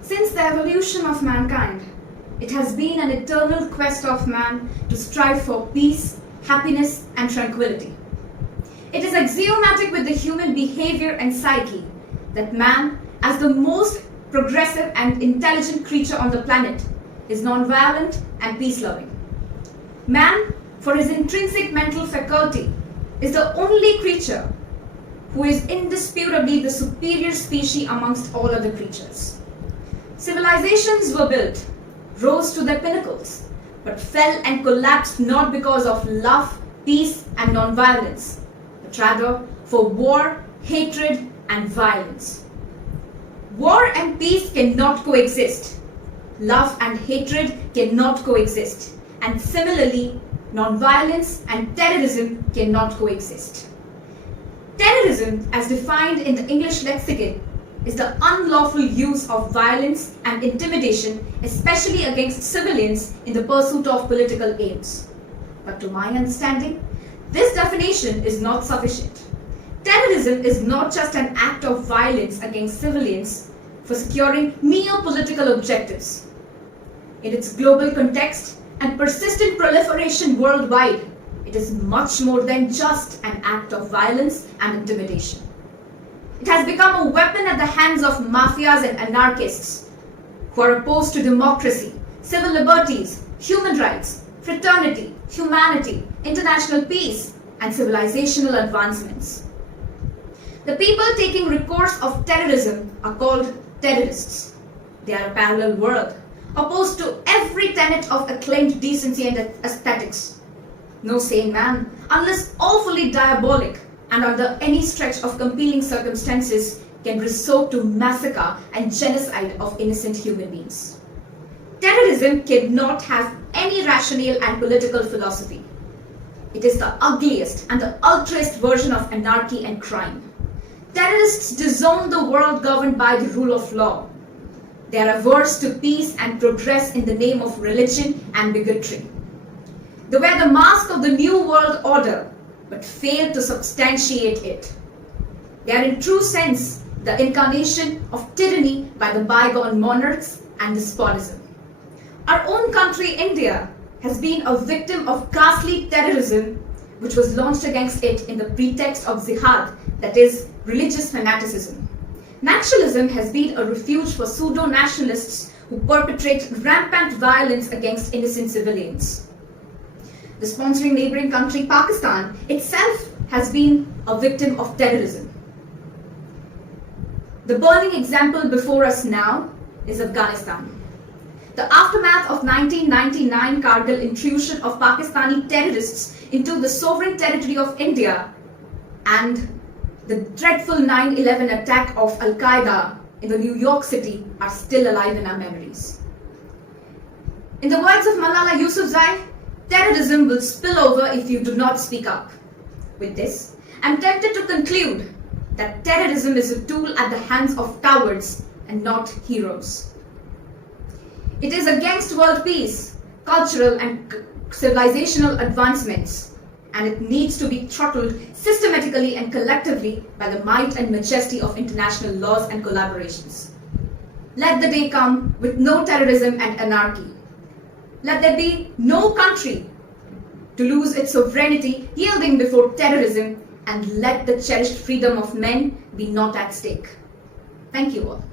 Since the evolution of mankind, it has been an eternal quest of man to strive for peace, happiness, and tranquility. It is axiomatic with the human behavior and psyche that man, as the most progressive and intelligent creature on the planet, is non-violent and peace-loving. Man, for his intrinsic mental faculty, is the only creature who is indisputably the superior species amongst all other creatures. Civilizations were built, rose to their pinnacles, but fell and collapsed not because of love, peace, and non-violence, but rather for war, hatred, and violence. War and peace cannot coexist. Love and hatred cannot coexist. And similarly, non-violence and terrorism cannot coexist. Terrorism, as defined in the English lexicon, is the unlawful use of violence and intimidation, especially against civilians in the pursuit of political aims. But to my understanding, this definition is not sufficient. Terrorism is not just an act of violence against civilians for securing mere political objectives. In its global context and persistent proliferation worldwide, it is much more than just an act of violence and intimidation. It has become a weapon at the hands of mafias and anarchists who are opposed to democracy, civil liberties, human rights, fraternity, humanity, international peace, and civilizational advancements. The people taking recourse of terrorism are called terrorists. They are a parallel world, opposed to every tenet of acclaimed decency and aesthetics. No sane man, unless awfully diabolic and under any stretch of compelling circumstances, can resort to massacre and genocide of innocent human beings. Terrorism cannot have any rationale and political philosophy. It is the ugliest and the ultraist version of anarchy and crime. Terrorists disown the world governed by the rule of law. They are averse to peace and progress in the name of religion and bigotry. They wear the mask of the New World Order, but fail to substantiate it. They are in true sense the incarnation of tyranny by the bygone monarchs and despotism. Our own country, India, has been a victim of ghastly terrorism which was launched against it in the pretext of jihad, that is, religious fanaticism. Nationalism has been a refuge for pseudo-nationalists who perpetrate rampant violence against innocent civilians. The sponsoring neighboring country, Pakistan, itself has been a victim of terrorism. The burning example before us now is Afghanistan. The aftermath of 1999 Kargil intrusion of Pakistani terrorists into the sovereign territory of India and the dreadful 9/11 attack of Al-Qaeda in the New York City are still alive in our memories. In the words of Malala Yousafzai, terrorism will spill over if you do not speak up. With this, I'm tempted to conclude that terrorism is a tool at the hands of cowards and not heroes. It is against world peace, cultural and civilizational advancements, and it needs to be throttled systematically and collectively by the might and majesty of international laws and collaborations. Let the day come with no terrorism and anarchy. Let there be no country to lose its sovereignty yielding before terrorism, and let the cherished freedom of men be not at stake. Thank you all.